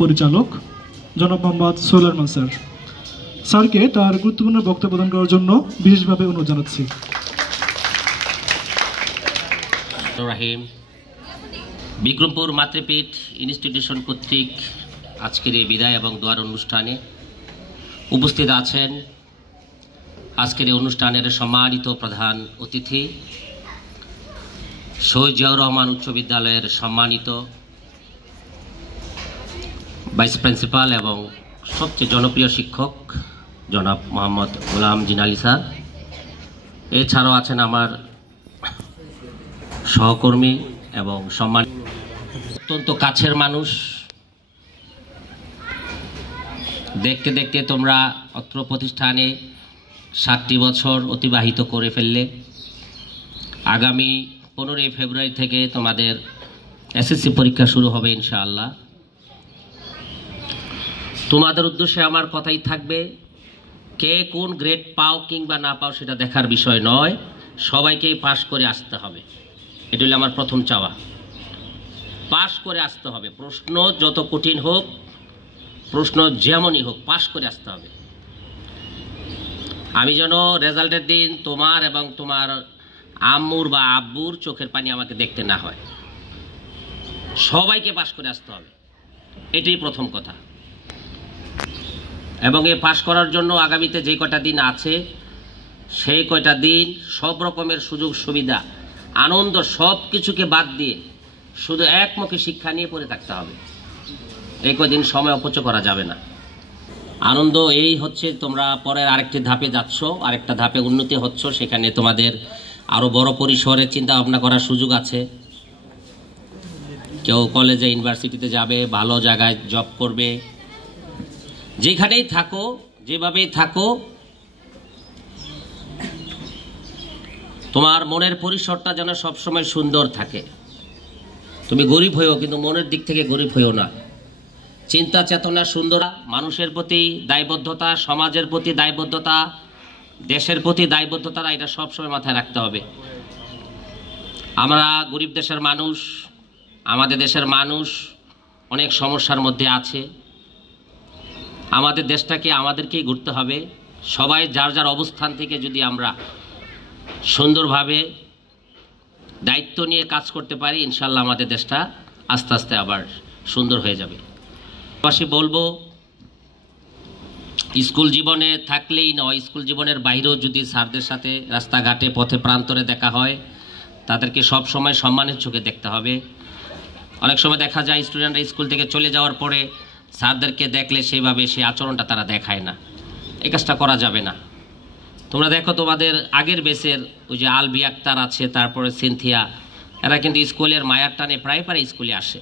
পরিচালক জনাব মোহাম্মদ সোহেল আরমান স্যার। স্যারকে তার গুরুত্বপূর্ণ বক্তব্য প্রদান করার জন্য বিশেষভাবে অনুরোধ জানাচ্ছি। রাহিম বিক্রমপুর মাতৃপীঠ ইনস্টিটিউশন কর্তৃক আজকের এই বিদায় এবং দোয়ার অনুষ্ঠানে উপস্থিত আছেন আজকের এই অনুষ্ঠানের সম্মানিত প্রধান অতিথি শহীদ জিয়াউর রহমান উচ্চ বিদ্যালয়ের সম্মানিত ভাইস প্রিন্সিপাল এবং সবচেয়ে জনপ্রিয় শিক্ষক জনাব মোহাম্মদ গোলাম জিনালি স্যার। এছাড়াও আছেন আমার সহকর্মী এবং সম্মানিত অত্যন্ত কাছের মানুষ। দেখতে দেখতে তোমরা অত্র প্রতিষ্ঠানে 7টি বছর অতিবাহিত করে ফেললে। আগামী 15 ফেব্রুয়ারি থেকে তোমাদের এসএসসি পরীক্ষা শুরু হবে ইনশাআল্লাহ। তোমাদের উদ্দেশ্যে আমার কথাই থাকবে, কে কোন গ্রেড পাও কিংবা না পাও সেটা দেখার বিষয় নয়, সবাইকেই পাশ করে আসতে হবে। এটা হলো আমার প্রথম চাওয়া, পাশ করে আসতে হবে। প্রশ্ন যত কঠিন হোক, প্রশ্ন যেমনই হোক, পাশ করে আসতে হবে। আমি যেন রেজাল্টের দিন তোমার এবং তোমার আম্মুর বা আব্বুর চোখের পানি আমাকে দেখতে না হয়। সবাইকে পাশ করে আসতে হবে, এটাই প্রথম কথা। এবং এই পাশ করার জন্য আগামীতে যে কয়টা দিন আছে, সেই কয়টা দিন সব রকমের সুযোগ সুবিধা আনন্দ সব কিছুকে বাদ দিয়ে শুধু একমুখী শিক্ষা নিয়ে পড়ে থাকতে হবে। এই কয়দিন সময় অপচয় করা যাবে না। আনন্দ এই হচ্ছে তোমরা পরের আরেকটি ধাপে যাচ্ছ, আরেকটা ধাপে উন্নতি হচ্ছ, সেখানে তোমাদের আরও বড় পরিসরে চিন্তা ভাবনা করার সুযোগ আছে। কেউ কলেজে ইউনিভার্সিটিতে যাবে, ভালো জায়গায় জব করবে। যেখানেই থাকো, যেভাবেই থাকো, তোমার মনের পরিসরটা যেন সবসময় সুন্দর থাকে। তুমি গরিব হইও, কিন্তু মনের দিক থেকে গরিব হইও না। চিন্তা চেতনা সুন্দর, মানুষের প্রতি দায়বদ্ধতা, সমাজের প্রতি দায়বদ্ধতা, দেশের প্রতি দায়বদ্ধতা, এটা সবসময় মাথায় রাখতে হবে। আমরা গরিব দেশের মানুষ, আমাদের দেশের মানুষ অনেক সমস্যার মধ্যে আছে। আমাদের দেশটাকে আমাদেরকেই ঘুরতে হবে। সবাই যার যার অবস্থান থেকে যদি আমরা সুন্দরভাবে দায়িত্ব নিয়ে কাজ করতে পারি, ইনশাল্লাহ আমাদের দেশটা আস্তে আস্তে আবার সুন্দর হয়ে যাবে। পাশাপাশি বলবো, স্কুল জীবনে থাকলেই নয়, স্কুল জীবনের বাইরেও যদি স্যারদের সাথে রাস্তাঘাটে পথে প্রান্তরে দেখা হয়, তাদেরকে সব সময় সম্মানের চোখে দেখতে হবে। অনেক সময় দেখা যায় স্টুডেন্টরা স্কুল থেকে চলে যাওয়ার পরে স্যারদেরকে দেখলে সেইভাবে সেই আচরণটা তারা দেখায় না। এই কাজটা করা যাবে না। তোমরা দেখো তোমাদের আগের বেসের ওই যে আলবি আক্তার আছে, তারপরে সিনথিয়া, এরা কিন্তু স্কুলের মায়ার টানে প্রায় স্কুলে আসে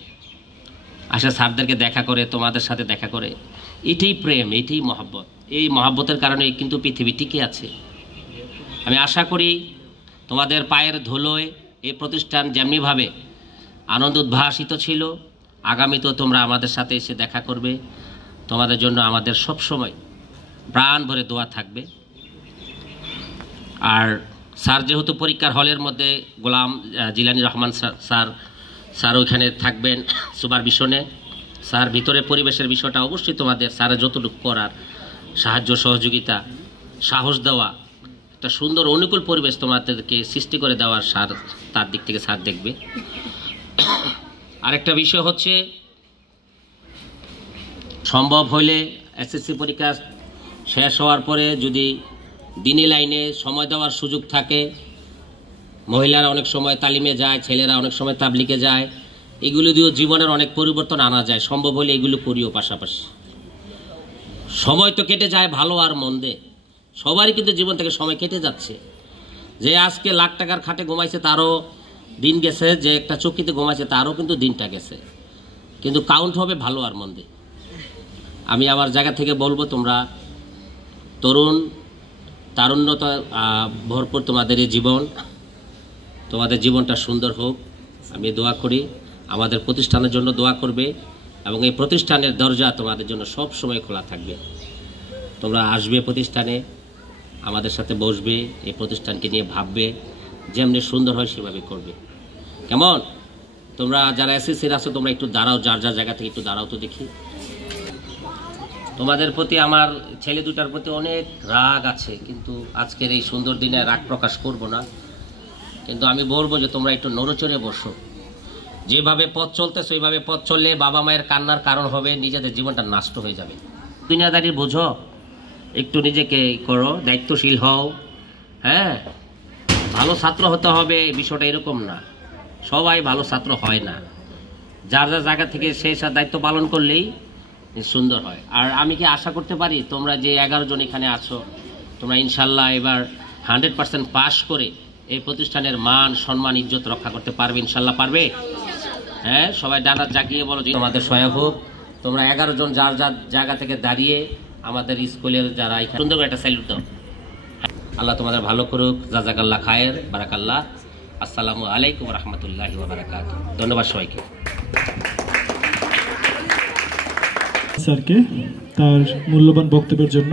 স্যারদেরকে দেখা করে, তোমাদের সাথে দেখা করে। এটাই প্রেম, এটাই মহব্বত। এই মহব্বতের কারণে কিন্তু পৃথিবী টিকে আছে। আমি আশা করি তোমাদের পায়ের ধুলোয় এই প্রতিষ্ঠান যেমনিভাবে আনন্দ উদ্ভাসিত ছিল, আগামীতেও তোমরা আমাদের সাথে এসে দেখা করবে। তোমাদের জন্য আমাদের সব সময় প্রাণ ভরে দোয়া থাকবে। আর স্যার যেহেতু পরীক্ষার হলের মধ্যে গোলাম জিলানী রহমান স্যার ওইখানে থাকবেন সুপারভিশনে। স্যার ভিতরে পরিবেশের বিষয়টা অবশ্যই তোমাদের স্যারের যতটুকু করার সাহায্য সহযোগিতা, সাহস দেওয়া, একটা সুন্দর অনুকূল পরিবেশ তোমাদেরকে সৃষ্টি করে দেওয়ার স্যার, তার দিক থেকে স্যার দেখবে। আরেকটা বিষয় হচ্ছে, সম্ভব হইলে এসএসসি পরীক্ষা শেষ হওয়ার পরে যদি দিনী লাইনে সময় দেওয়ার সুযোগ থাকে, মহিলারা অনেক সময় তালিমে যায়, ছেলেরা অনেক সময় তাবলিগে যায়, এগুলো দিয়েও জীবনের অনেক পরিবর্তন আনা যায়। সম্ভব হলে এগুলো করিও পাশাপাশি। সময় তো কেটে যায় ভালো আর মন্দে, সবারই কিন্তু জীবন থেকে সময় কেটে যাচ্ছে। যে আজকে লাখ টাকার খাটে ঘুমাইছে তারও দিন গেছে, যে একটা চৌকিতে ঘুমাইছে তারও কিন্তু দিনটা গেছে। কিন্তু কাউন্ট হবে ভালো আর মন্দে। আমি আমার জায়গা থেকে বলবো, তোমরা তরুণ, তারুণ্যতা ভরপুর তোমাদের এই জীবন, তোমাদের জীবনটা সুন্দর হোক। আমি দোয়া করি, আমাদের প্রতিষ্ঠানের জন্য দোয়া করবে এবং এই প্রতিষ্ঠানের দরজা তোমাদের জন্য সব সময় খোলা থাকবে। তোমরা আসবে প্রতিষ্ঠানে, আমাদের সাথে বসবে, এই প্রতিষ্ঠানকে নিয়ে ভাববে, যেমনি সুন্দর হয় সেভাবে করবে। কেমন? তোমরা যারা এসএসসির আছো তোমরা একটু দাঁড়াও, যার যার জায়গা থেকে একটু দাঁড়াও তো দেখি। তোমাদের প্রতি আমার ছেলে দুটার প্রতি অনেক রাগ আছে, কিন্তু আজকের এই সুন্দর দিনে রাগ প্রকাশ করব না। কিন্তু আমি বলবো যে তোমরা একটু নড়েচড়ে বসো। যেভাবে পথ চলতেছো ওইভাবে পথ চললে বাবা মায়ের কান্নার কারণ হবে, নিজেদের জীবনটা নষ্ট হয়ে যাবে। দুনিয়াদারি বোঝো, একটু নিজেকে করো, দায়িত্বশীল হও। হ্যাঁ, ভালো ছাত্র হতে হবে বিষয়টা এরকম না, সবাই ভালো ছাত্র হয় না। যার যার জায়গা থেকে সেই দায়িত্ব পালন করলেই সুন্দর হয়। আর আমি কি আশা করতে পারি তোমরা যে 11 জন এখানে আছো, তোমরা ইনশাল্লাহ এবার 100% পাস করে এই প্রতিষ্ঠানের মান সম্মান ইজ্জত রক্ষা করতে পারবে? ইনশাল্লাহ পারবে? হ্যাঁ, সবাই ডানা জাগিয়ে বলো যে তোমাদের সহায়ক হোক। তোমরা 11 জন যার যার জায়গা থেকে দাঁড়িয়ে আমাদের স্কুলের যারা এখানে সুন্দর একটা স্যালুট দাও। আল্লাহ তোমাদের ভালো করুক। জাযাকাল্লাহ খায়ের, বারাকাল্লাহ। আসসালামু আলাইকুম ওয়া রাহমাতুল্লাহি ওয়া বারাকাতুহু। ধন্যবাদ সবাইকে। স্যারকে তার মূল্যবান বক্তব্যের জন্য।